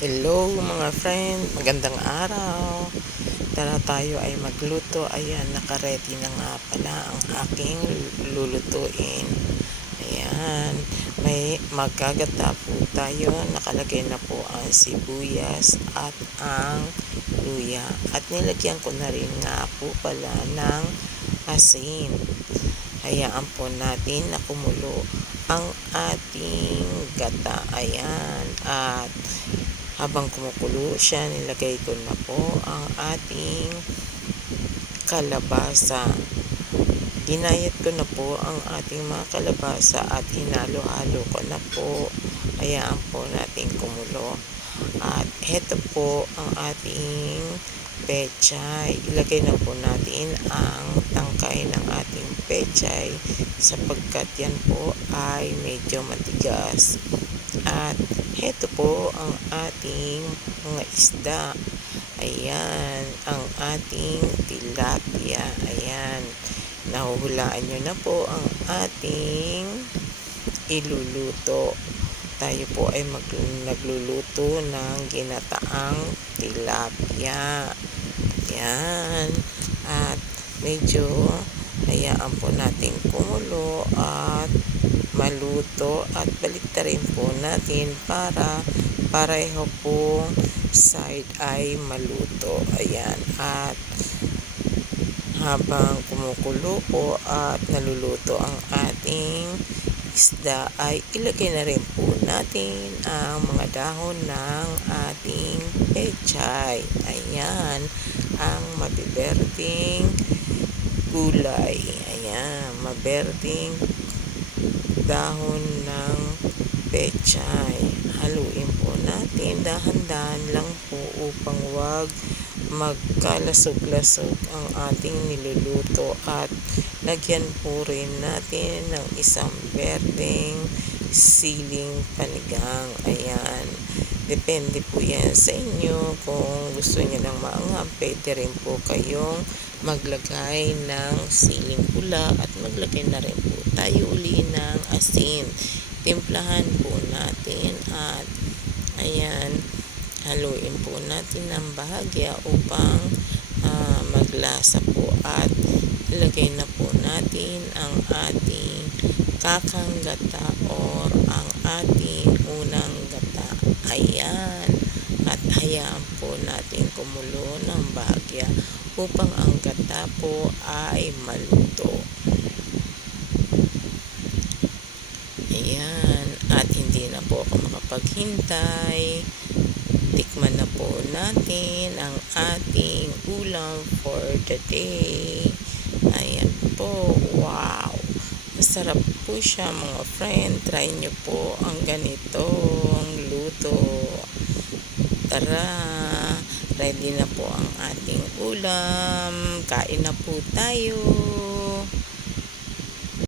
Hello mga friend, magandang araw. Tara tayo ay magluto. Ayan, nakaready na nga pala ang aking lulutuin. Ayan, may magagata po tayo. Nakalagay na po ang sibuyas at ang luya. At nilagyan ko na rin nga po pala ng asin. Hayaan po natin na kumulo ang ating gata. Ayan, at habang kumukulo siya, nilagay ko na po ang ating kalabasa. Ginayat ko na po ang ating mga kalabasa at hinalo-halo ko na po. Hayaan po natin kumulo. At heto po ang ating pechay. Ilagay na po natin ang tangkay ng ating pechay sapagkat yan po ay medyo matigas. At heto po ang ating mga isda. Ayan, ang ating tilapia. Ayan, nahuhulaan nyo na po ang ating iluluto. Tayo po ay nagluluto ng ginataang tilapia. Ayan, at medyo hayaan po natin kumulo at maluto at baliktarin po natin para pareho pong side ay maluto. Ayan, at habang kumukulo po at naluluto ang ating isda ay ilagay na rin po natin ang mga dahon ng ating pechay. Ayan, ang mabiberding gulay. Ayan, maberding dahon ng pechay. Haluin po natin dahan-dahan lang po upang wag magkalasog-lasog ang ating niluluto, at lagyan po rin natin ng isang berdeng siling panigang. Ayan, depende po yan sa inyo. Kung gusto niyo ng maanghang, pwede rin po kayong maglagay ng siling pula at maglagay na rin po tayo uli ng asin. Timplahan po natin at ayan, haluin po natin ng bahagya upang maglasa po, at ilagay na po natin ang ating kakang gata or ang ating unang gata. Ayan, at hayaan po natin kumulo ng bahagya upang ang gata po ay maluto. Ayan, at hindi na po ako makapaghintay. Tikman na po natin ang ating ulam for the day. Ayan po, wow! Masarap po siya mga friend. Try nyo po ang ganitong luto. Tara, ready na po ang ating ulam. Kain na po tayo.